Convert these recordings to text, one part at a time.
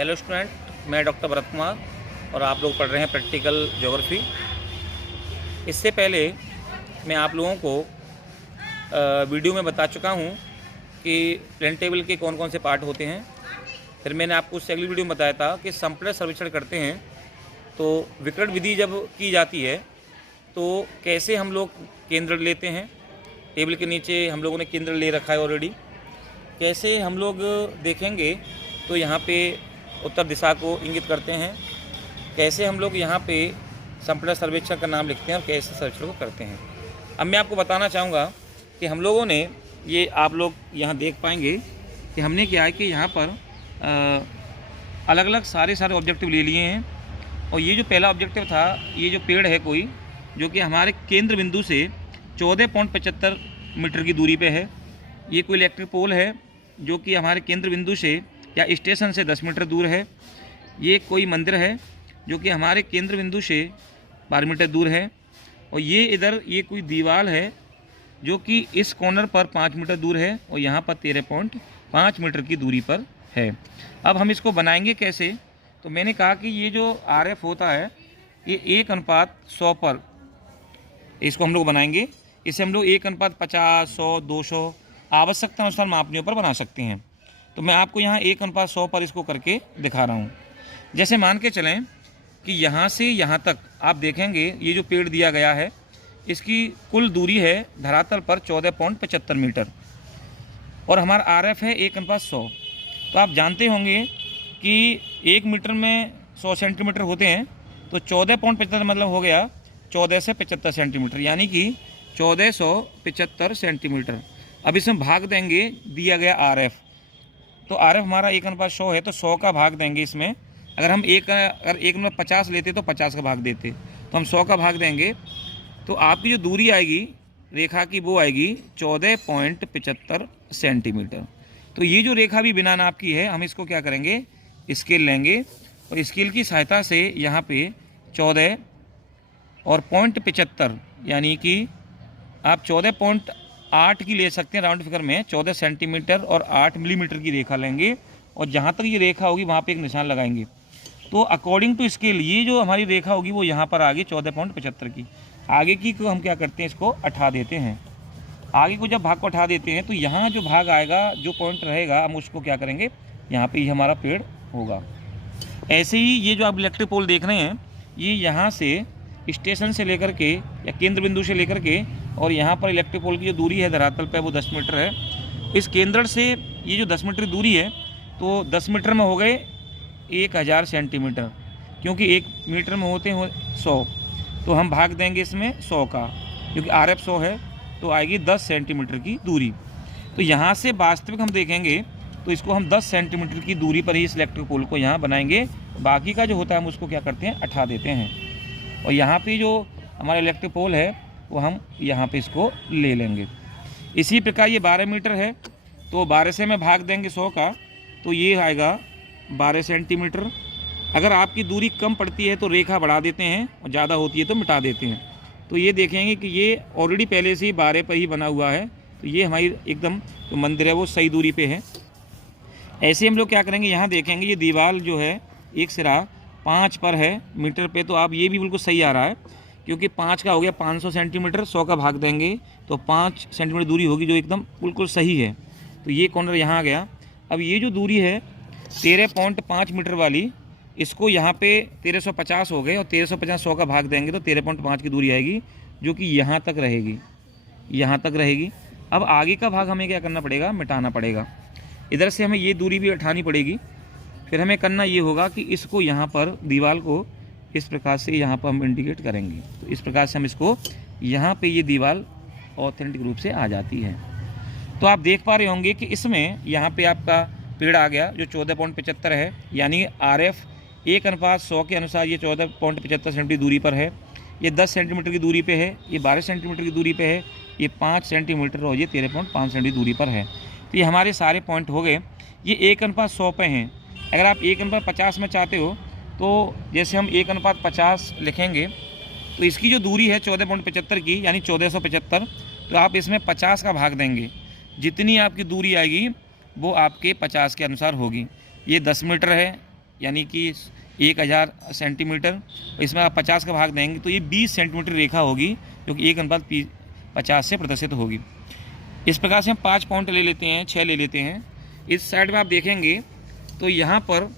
Hello student, मैं doctor Bharat Kumar और आप लोग पढ़ रहे हैं प्रैक्टिकल ज्योग्राफी। इससे पहले मैं आप लोगों को वीडियो में बता चुका हूं कि प्लेन टेबल के कौन कौन से पार्ट होते हैं। फिर मैंने आपको उससे अगली वीडियो में बताया था कि संप्रेष सर्वेक्षण करते हैं तो विकर्ण विधि जब की जाती है तो कैसे हम लोग केंद्र लेते हैं। टेबल के नीचे हम लोगों ने केंद्र ले रखा है ऑलरेडी। कैसे हम लोग देखेंगे तो यहाँ पे उत्तर दिशा को इंगित करते हैं। कैसे हम लोग यहाँ पे संप्रेष सर्वेक्षण का नाम लिखते हैं और कैसे सर्वेक्षण को करते हैं। अब मैं आपको बताना चाहूँगा कि हम लोगों ने ये आप लोग यहाँ देख पाएंगे कि हमने क्या है कि यहाँ पर अलग अलग सारे ऑब्जेक्टिव ले लिए हैं। और ये जो पहला ऑब्जेक्टिव था, ये जो पेड़ है कोई जो कि हमारे केंद्र बिंदु से 14.75 मीटर की दूरी पे है। ये कोई इलेक्ट्रिक पोल है जो कि हमारे केंद्र बिंदु से या स्टेशन से 10 मीटर दूर है। ये कोई मंदिर है जो कि हमारे केंद्र बिंदु से 12 मीटर दूर है। और ये इधर ये कोई दीवार है जो कि इस कॉर्नर पर 5 मीटर दूर है और यहाँ पर 13.5 मीटर की दूरी पर है। अब हम इसको बनाएंगे कैसे, तो मैंने कहा कि ये जो RF होता है ये 1:100 पर इसको हम लोग बनाएंगे। इसे हम लोग 1:50, 100, 200 आवश्यकता अनुसार मापने पर बना सकते हैं। तो मैं आपको यहाँ 1:100 पर इसको करके दिखा रहा हूँ। जैसे मान के चलें कि यहाँ से यहाँ तक आप देखेंगे ये जो पेड़ दिया गया है इसकी कुल दूरी है धरातल पर 14.75 मीटर और हमारा RF है 1:100। तो आप जानते होंगे कि 1 मीटर में 100 सेंटीमीटर होते हैं, तो 14.75 मतलब हो गया 14 से 75 सेंटीमीटर, यानी कि 1475 सेंटीमीटर। अब इसमें भाग देंगे दिया गया RF, तो RF हमारा 1:100 है तो 100 का भाग देंगे इसमें। अगर हम अगर 1 में 50 लेते तो 50 का भाग देते, तो हम 100 का भाग देंगे तो आपकी जो दूरी आएगी रेखा की वो आएगी 14.75 सेंटीमीटर। तो ये जो रेखा भी बिना नाप की है, हम इसको क्या करेंगे, स्केल लेंगे और स्केल की सहायता से यहाँ पे 14 और 0.75 यानी कि आप 14.8 की ले सकते हैं राउंड फिगर में। 14 सेंटीमीटर और 8 मिलीमीटर की रेखा लेंगे और जहाँ तक ये रेखा होगी वहाँ पे एक निशान लगाएंगे। तो अकॉर्डिंग टू स्केल ये जो हमारी रेखा होगी वो यहाँ पर आ गई 14.75 की। आगे की को हम क्या करते हैं, इसको हटा देते हैं। आगे को जब भाग को हटा देते हैं तो यहाँ जो भाग आएगा, जो पॉइंट रहेगा, हम उसको क्या करेंगे, यहाँ पे ही हमारा पेड़ होगा। ऐसे ही ये जो आप इलेक्ट्रिक पोल देख रहे हैं ये यहाँ से स्टेशन से लेकर के या केंद्र बिंदु से लेकर के और यहाँ पर इलेक्ट्रिक पोल की जो दूरी है धरातल पे वो 10 मीटर है। इस केंद्र से ये जो 10 मीटर दूरी है तो 10 मीटर में हो गए 1000 सेंटीमीटर, क्योंकि 1 मीटर में होते हैं 100, तो हम भाग देंगे इसमें 100 का, क्योंकि RF 100 है तो आएगी 10 सेंटीमीटर की दूरी। तो यहाँ से वास्तविक हम देखेंगे तो इसको हम 10 सेंटीमीटर की दूरी पर ही इस इलेक्ट्रिक पोल को यहाँ बनाएंगे। बाकी का जो होता है हम उसको क्या करते हैं, हटा देते हैं। और यहाँ पे जो हमारा इलेक्ट्रिक पोल है वो हम यहाँ पे इसको ले लेंगे। इसी प्रकार ये 12 मीटर है तो 12 से में भाग देंगे 100 का, तो ये आएगा 12 सेंटीमीटर। अगर आपकी दूरी कम पड़ती है तो रेखा बढ़ा देते हैं और ज़्यादा होती है तो मिटा देते हैं। तो ये देखेंगे कि ये ऑलरेडी पहले से ही 12 पर ही बना हुआ है, तो ये हमारी एकदम जो मंदिर है वो सही दूरी पे है। ऐसे हम लोग क्या करेंगे, यहाँ देखेंगे ये दीवार जो है एक सिरा 5 पर है मीटर पे, तो आप ये भी बिल्कुल सही आ रहा है, क्योंकि 5 का हो गया 500 सेंटीमीटर, 100 का भाग देंगे तो 5 सेंटीमीटर दूरी होगी जो एकदम बिल्कुल सही है। तो ये कॉर्नर यहाँ आ गया। अब ये जो दूरी है 13.5 मीटर वाली, इसको यहाँ पे 1350 हो गए और 1350 100 का भाग देंगे तो 13.5 की दूरी आएगी जो कि यहाँ तक रहेगी, यहाँ तक रहेगी। अब आगे का भाग हमें क्या करना पड़ेगा, मिटाना पड़ेगा। इधर से हमें ये दूरी भी हटानी पड़ेगी। फिर हमें करना ये होगा कि इसको यहाँ पर दीवार को इस प्रकार से यहाँ पर हम इंडिकेट करेंगे, तो इस प्रकार से हम इसको यहाँ पे ये दीवार ऑथेंटिक रूप से आ जाती है। तो आप देख पा रहे होंगे कि इसमें यहाँ पे आपका पेड़ आ गया जो 14.75 है, यानी RF 1:100 के अनुसार ये 14.75 सेंटीमीटर दूरी पर है। ये 10 सेंटीमीटर की दूरी पे है, ये 12 सेंटीमीटर की दूरी पे है, ये 5 सेंटीमीटर और ये 13.5 सेंटीमीटर दूरी पर है। तो ये हमारे सारे पॉइंट हो गए। ये 1:100 पे हैं। अगर आप 1:50 में चाहते हो तो जैसे हम 1:50 लिखेंगे तो इसकी जो दूरी है 14.75 की, यानी 1475, तो आप इसमें 50 का भाग देंगे। जितनी आपकी दूरी आएगी वो आपके 50 के अनुसार होगी। ये 10 मीटर है, यानी कि 1000 सेंटीमीटर, इसमें आप 50 का भाग देंगे तो ये 20 सेंटीमीटर रेखा होगी, जो कि 1:50 से प्रदर्शित होगी। इस प्रकार से हम 5 पॉइंट ले लेते हैं, 6 ले लेते हैं। इस साइड में आप देखेंगे तो यहाँ पर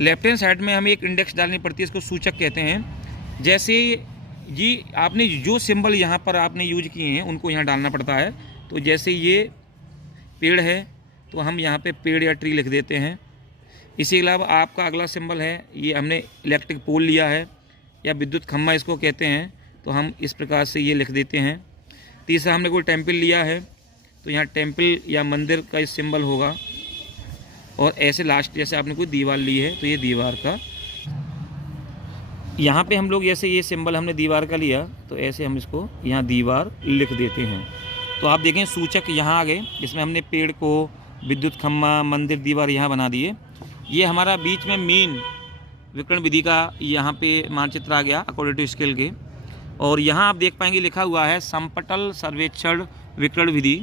लेफ्ट हैंड साइड में हमें एक इंडेक्स डालनी पड़ती है, इसको सूचक कहते हैं। जैसे जी आपने जो सिंबल यहाँ पर आपने यूज किए हैं उनको यहाँ डालना पड़ता है। तो जैसे ये पेड़ है तो हम यहाँ पे पेड़ या ट्री लिख देते हैं। इसी के अलावा आपका अगला सिंबल है, ये हमने इलेक्ट्रिक पोल लिया है या विद्युत खम्भा इसको कहते हैं, तो हम इस प्रकार से ये लिख देते हैं। तीसरा हमने कोई टेम्पल लिया है तो यहाँ टेम्पल या मंदिर का इस सिंबल होगा। और ऐसे लास्ट जैसे आपने कोई दीवार ली है तो ये दीवार का, यहाँ पे हम लोग जैसे ये सिंबल हमने दीवार का लिया तो ऐसे हम इसको यहाँ दीवार लिख देते हैं। तो आप देखें सूचक यहाँ आ गए, इसमें हमने पेड़ को, विद्युत खम्भा, मंदिर, दीवार यहाँ बना दिए। ये हमारा बीच में मेन विकर्ण विधि का यहाँ पे मानचित्र आ गया अकॉर्डिंग टू स्केल के। और यहाँ आप देख पाएंगे लिखा हुआ है समपटल सर्वेक्षण विकर्ण विधि,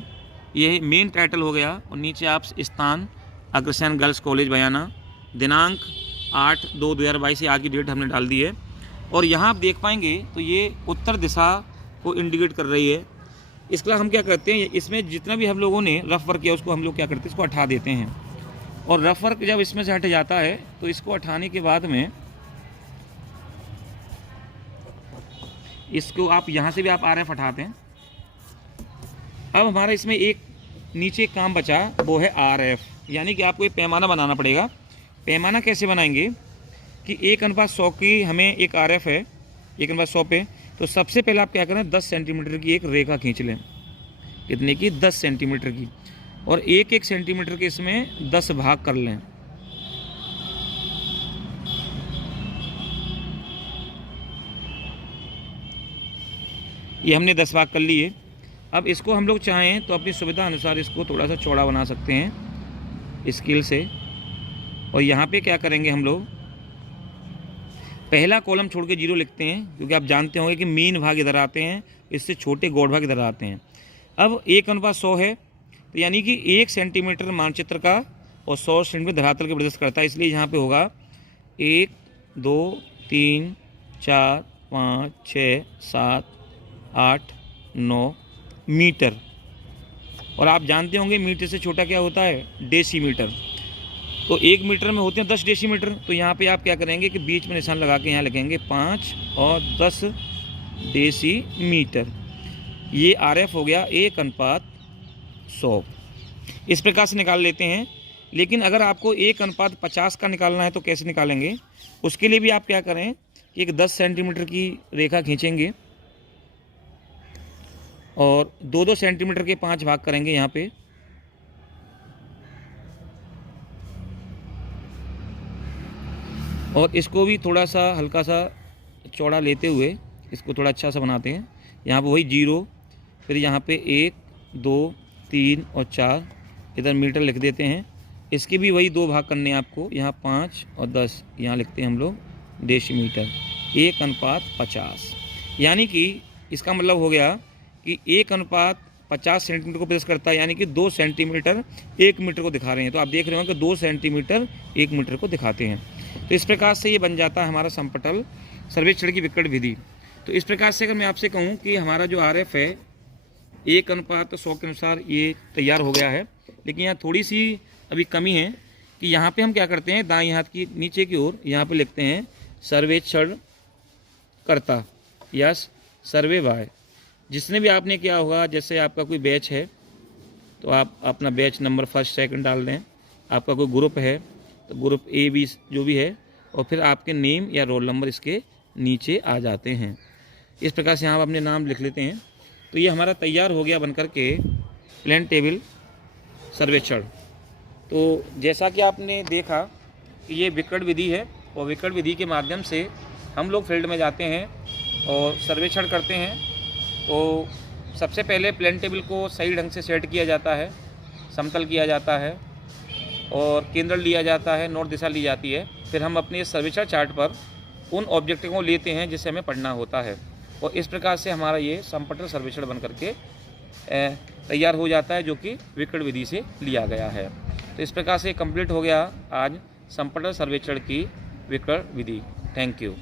ये मेन टाइटल हो गया। और नीचे आप स्थान अग्रसेन गर्ल्स कॉलेज बयाना, दिनांक 8/2/2022 से आज की डेट हमने डाल दी है। और यहाँ आप देख पाएंगे तो ये उत्तर दिशा को इंडिकेट कर रही है। इसके बाद हम क्या करते हैं, इसमें जितना भी हम लोगों ने रफ वर्क किया उसको हम लोग क्या करते हैं, इसको हटा देते हैं। और रफ वर्क जब इसमें से हट जाता है तो इसको हटाने के बाद में इसको आप यहाँ से भी आप RF हटाते हैं। अब हमारा इसमें एक नीचे काम बचा, वो है RF, यानी कि आपको एक पैमाना बनाना पड़ेगा। पैमाना कैसे बनाएंगे कि 1:100 की हमें एक RF है, 1:100 पे। तो सबसे पहले आप क्या करें, 10 सेंटीमीटर की एक रेखा खींच लें। कितने की? 10 सेंटीमीटर की। और 1-1 सेंटीमीटर के इसमें 10 भाग कर लें। ये हमने 10 भाग कर लिए। अब इसको हम लोग चाहें तो अपनी सुविधा अनुसार इसको थोड़ा सा चौड़ा बना सकते हैं स्केल से। और यहाँ पे क्या करेंगे, हम लोग पहला कॉलम छोड़ के 0 लिखते हैं, क्योंकि आप जानते होंगे कि मीन भाग इधर आते हैं, इससे छोटे गौड़ भाग इधर आते हैं। अब 1:100 है तो यानी कि 1 सेंटीमीटर मानचित्र का और 100 सेंटीमीटर धरातल के प्रदर्शित करता है। इसलिए यहाँ पे होगा 1 2 3 4 5 6 7 8 9 मीटर। और आप जानते होंगे मीटर से छोटा क्या होता है, डेसीमीटर। तो 1 मीटर में होते हैं 10 डेसीमीटर। तो यहाँ पे आप क्या करेंगे कि बीच में निशान लगा के यहाँ लिखेंगे 5 और 10 डेसीमीटर। ये RF हो गया 1:100। इस प्रकार से निकाल लेते हैं। लेकिन अगर आपको 1:50 का निकालना है तो कैसे निकालेंगे, उसके लिए भी आप क्या करें, एक 10 सेंटीमीटर की रेखा खींचेंगे और 2-2 सेंटीमीटर के 5 भाग करेंगे यहाँ पे। और इसको भी थोड़ा सा हल्का सा चौड़ा लेते हुए इसको थोड़ा अच्छा सा बनाते हैं। यहाँ पे वही 0, फिर यहाँ पे 1 2 3 और 4 इधर मीटर लिख देते हैं। इसके भी वही 2 भाग करने हैं आपको, यहाँ 5 और 10 यहाँ लिखते हैं हम लोग डेसीमीटर। 1:50 यानी कि इसका मतलब हो गया कि 1:50 सेंटीमीटर को प्रेस करता है, यानी कि 2 सेंटीमीटर 1 मीटर को दिखा रहे हैं। तो आप देख रहे हो कि 2 सेंटीमीटर 1 मीटर को दिखाते हैं। तो इस प्रकार से ये बन जाता है हमारा समपटल सर्वेक्षण की विकर्ण विधि। तो इस प्रकार से अगर मैं आपसे कहूँ कि हमारा जो RF है 1:100 के अनुसार ये तैयार हो गया है। लेकिन यहाँ थोड़ी सी अभी कमी है कि यहाँ पे हम क्या करते हैं, दाएं हाथ की नीचे की ओर यहाँ पे लिखते हैं सर्वेक्षण करता या सर्वे बाय। जिसने भी आपने किया होगा, जैसे आपका कोई बैच है तो आप अपना बैच नंबर 1st 2nd डाल दें। आपका कोई ग्रुप है तो ग्रुप A B जो भी है, और फिर आपके नेम या रोल नंबर इसके नीचे आ जाते हैं। इस प्रकार से हम अपने नाम लिख लेते हैं। तो ये हमारा तैयार हो गया बनकर के प्लेन टेबल सर्वेक्षण। तो जैसा कि आपने देखा कि ये विकर्ण विधि है, और विकर्ण विधि के माध्यम से हम लोग फील्ड में जाते हैं और सर्वेक्षण करते हैं। तो सबसे पहले प्लेन टेबल को सही ढंग से सेट किया जाता है, समतल किया जाता है और केंद्र लिया जाता है, नॉर्थ दिशा ली जाती है। फिर हम अपने सर्वेक्षण चार्ट पर उन ऑब्जेक्टिवों को लेते हैं जिसे हमें पढ़ना होता है, और इस प्रकार से हमारा ये समपटल सर्वेक्षण बन करके तैयार हो जाता है, जो कि विकर्ण विधि से लिया गया है। तो इस प्रकार से कंप्लीट हो गया आज संपटल सर्वेक्षण की विकर्ण विधि। Thank you.